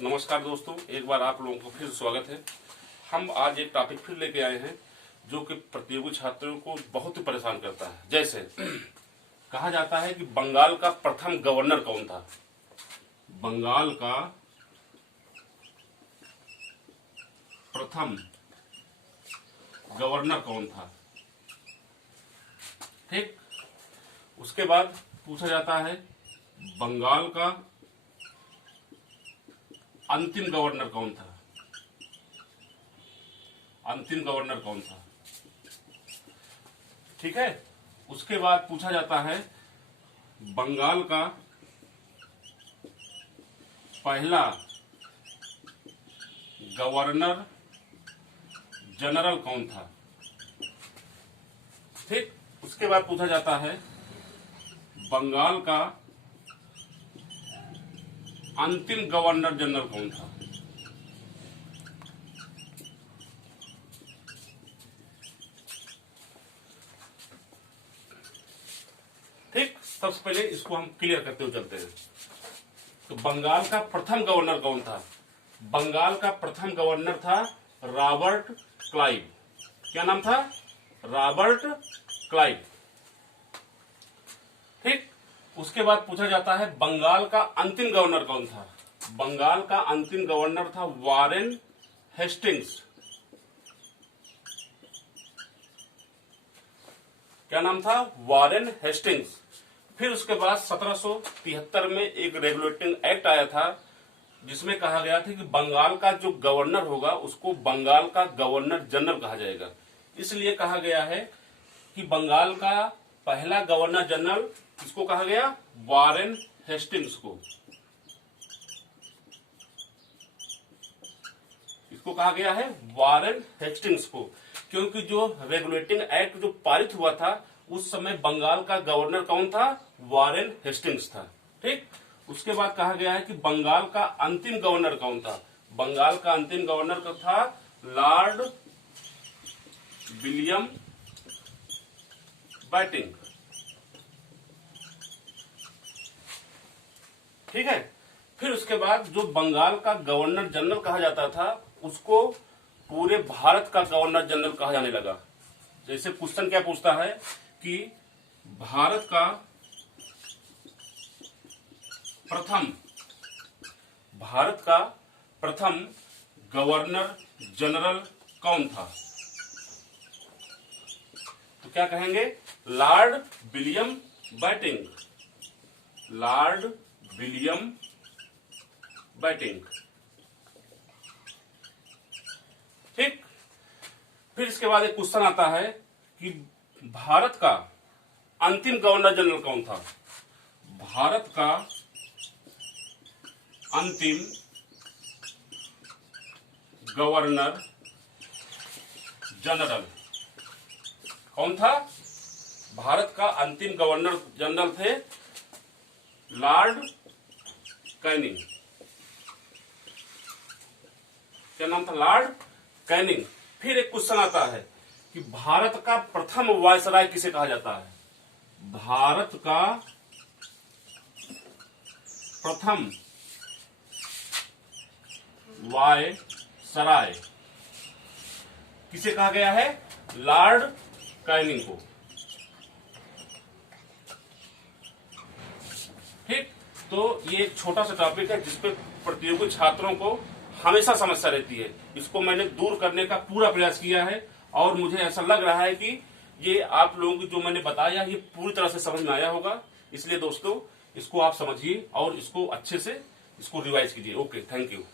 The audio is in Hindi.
नमस्कार दोस्तों, एक बार आप लोगों को फिर स्वागत है। हम आज एक टॉपिक फिर लेके आए हैं जो कि प्रतियोगी छात्रों को बहुत ही परेशान करता है। जैसे कहा जाता है कि बंगाल का प्रथम गवर्नर कौन था। बंगाल का प्रथम गवर्नर कौन था, ठीक। उसके बाद पूछा जाता है बंगाल का अंतिम गवर्नर कौन था। अंतिम गवर्नर कौन था, ठीक है। उसके बाद पूछा जाता है बंगाल का पहला गवर्नर जनरल कौन था, ठीक। उसके बाद पूछा जाता है बंगाल का अंतिम गवर्नर जनरल कौन था। ठीक, सबसे पहले इसको हम क्लियर करते हुए चलते हैं। तो बंगाल का प्रथम गवर्नर कौन था। बंगाल का प्रथम गवर्नर था रॉबर्ट क्लाइव। क्या नाम था? रॉबर्ट क्लाइव, ठीक। उसके बाद पूछा जाता है बंगाल का अंतिम गवर्नर कौन था। बंगाल का अंतिम गवर्नर था वॉरेन हेस्टिंग्स। क्या नाम था? Warren Hastings. फिर उसके बाद 1773 में एक रेगुलेटिंग एक्ट आया था जिसमें कहा गया था कि बंगाल का जो गवर्नर होगा उसको बंगाल का गवर्नर जनरल कहा जाएगा। इसलिए कहा गया है कि बंगाल का पहला गवर्नर जनरल किसको कहा गया? वॉरेन हेस्टिंग्स को। इसको कहा गया है वॉरेन हेस्टिंग्स को, क्योंकि जो रेगुलेटिंग एक्ट जो पारित हुआ था उस समय बंगाल का गवर्नर कौन था? वॉरेन हेस्टिंग्स था, ठीक। उसके बाद कहा गया है कि बंगाल का अंतिम गवर्नर कौन था। बंगाल का अंतिम गवर्नर था लॉर्ड विलियम बेंटिंक, ठीक है। फिर उसके बाद जो बंगाल का गवर्नर जनरल कहा जाता था उसको पूरे भारत का गवर्नर जनरल कहा जाने लगा। जैसे क्वेश्चन क्या पूछता है कि भारत का प्रथम गवर्नर जनरल कौन था, तो क्या कहेंगे? Lord William Bentinck. Lord William Bentinck, ठीक। फिर इसके बाद एक क्वेश्चन आता है कि भारत का अंतिम गवर्नर जनरल कौन था। भारत का अंतिम गवर्नर जनरल कौन था? भारत का अंतिम गवर्नर जनरल थे लॉर्ड कैनिंग। क्या नाम था? Lord Canning. फिर एक क्वेश्चन आता है कि भारत का प्रथम वायसराय किसे कहा जाता है। भारत का प्रथम वायसराय किसे कहा गया है? लॉर्ड कैनिंग को, ठीक। तो ये एक छोटा सा टॉपिक है जिसपे प्रतियोगी छात्रों को हमेशा समस्या रहती है। इसको मैंने दूर करने का पूरा प्रयास किया है और मुझे ऐसा लग रहा है कि ये आप लोगों को जो मैंने बताया ये पूरी तरह से समझ में आया होगा। इसलिए दोस्तों इसको आप समझिए और इसको अच्छे से इसको रिवाइज कीजिए। Okay, thank you.